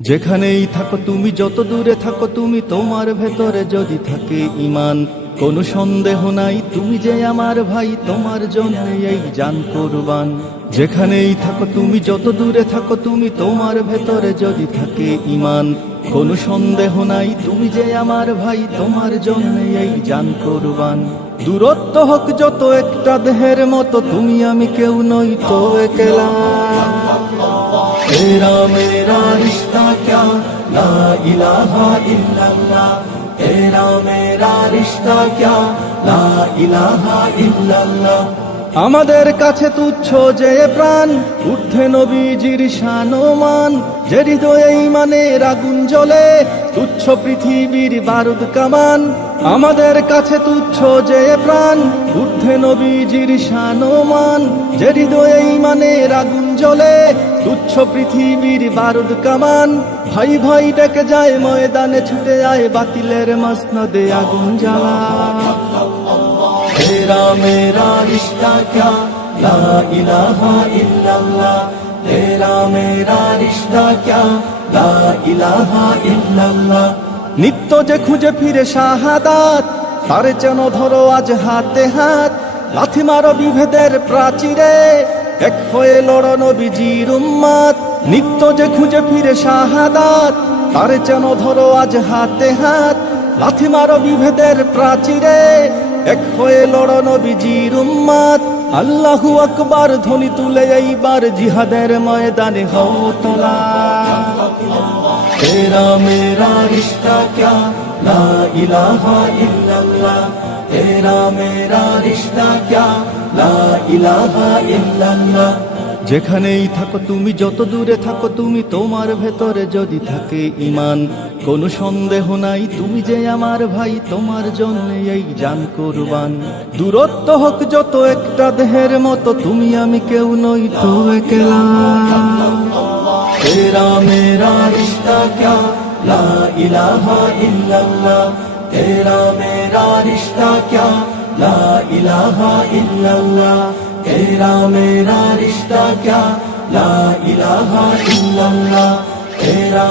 যেখানেই থাকো তুমি, যত দূরে থাকো তুমি, তোমার ভেতরে যদি থাকে ঈমান, কোনো সন্দেহ নাই তুমি যে আমার ভাই, তোমার জন্য এই জান কুরবান। যেখানেই থাকো তুমি, যত দূরে থাকো তুমি, তোমার ভেতরে যদি থাকে ঈমান, কোনো সন্দেহ নাই তুমি যে আমার ভাই, তোমার জন্য এই জান কুরবান। দূরত্ব হোক যত একটা দেহের মতো, তুমি আমি কেউ নই তো একলা। तेरा मेरा रिश्ता क्या ला इलाहा इल्लल्लाह, तेरा मेरा रिश्ता क्या ला इलाहा इल्लल्लाह। আমাদের কাছে তুচ্ছ যে প্রাণ, ঊর্ধ্বে নবীজির শান ও মান, যে হৃদয়ে ঈমানের আগুন জ্বলে, তুচ্ছ পৃথিবীর বারুদ কামান। আমাদের কাছে তুচ্ছ যে প্রাণ, ঊর্ধ্বে নবীজির শান ও মান, যে হৃদয়ে ঈমানের আগুন জ্বলে, তুচ্ছ পৃথিবীর বারুদ কামান। ভাই ভাই ডেকে যায় ময়দানে, ছুটে যায় বাতিলের মসনদে আগুন জ্বালা। तेरा मेरा रिश्ता क्या ला इलाहा इल्लल्लाह, तेरा मेरा रिश्ता क्या ला इलाहा इल्लल्लाह। নিত্য যে খুঁজে ফিরে শাহাদাত, তারে যেন ধরো আজ হাতে হাত। লাথি মারো বিভেদের প্রাচীরে, এক হয়ে লড়ো নবীজির উম্মত। নিত্য যে খুঁজে ফিরে শাহাদাত, তারে যেন ধরো আজ হাতে হাত। লাথি মারো বিভেদের প্রাচীরে, এক হয়ে লড়ো নবীজির উম্মত। আল্লাহু আকবার ধ্বনি তুলে এইবার জিহাদের ময়দানে হও তোলা। तेरा मेरा रिश्ता क्या ला इलाहा इल्लल्लाह, तेरा मेरा रिश्ता क्या ला इलाहा इल्लल्लाह। যেখানেই থাকো তুমি, যত দূরে থাকো তুমি, তোমার ভেতরে যদি থাকে ঈমান, কোনো সন্দেহ নাই তুমি যে আমার ভাই, তোমার জন্য এই জান কুরবান। দূরত্ব হোক যত একটা দেহের মতো, তুমি আমি কেউ নই তো একলা। तेरा मेरा रिश्ता क्या ला इलाहा इल्लल्लाह, तेरा मेरा रिश्ता क्या ला इलाहा इल्लल्लाह, तेरा मेरा रिश्ता क्या ला इलाहा इल्लल्लाह, तेरा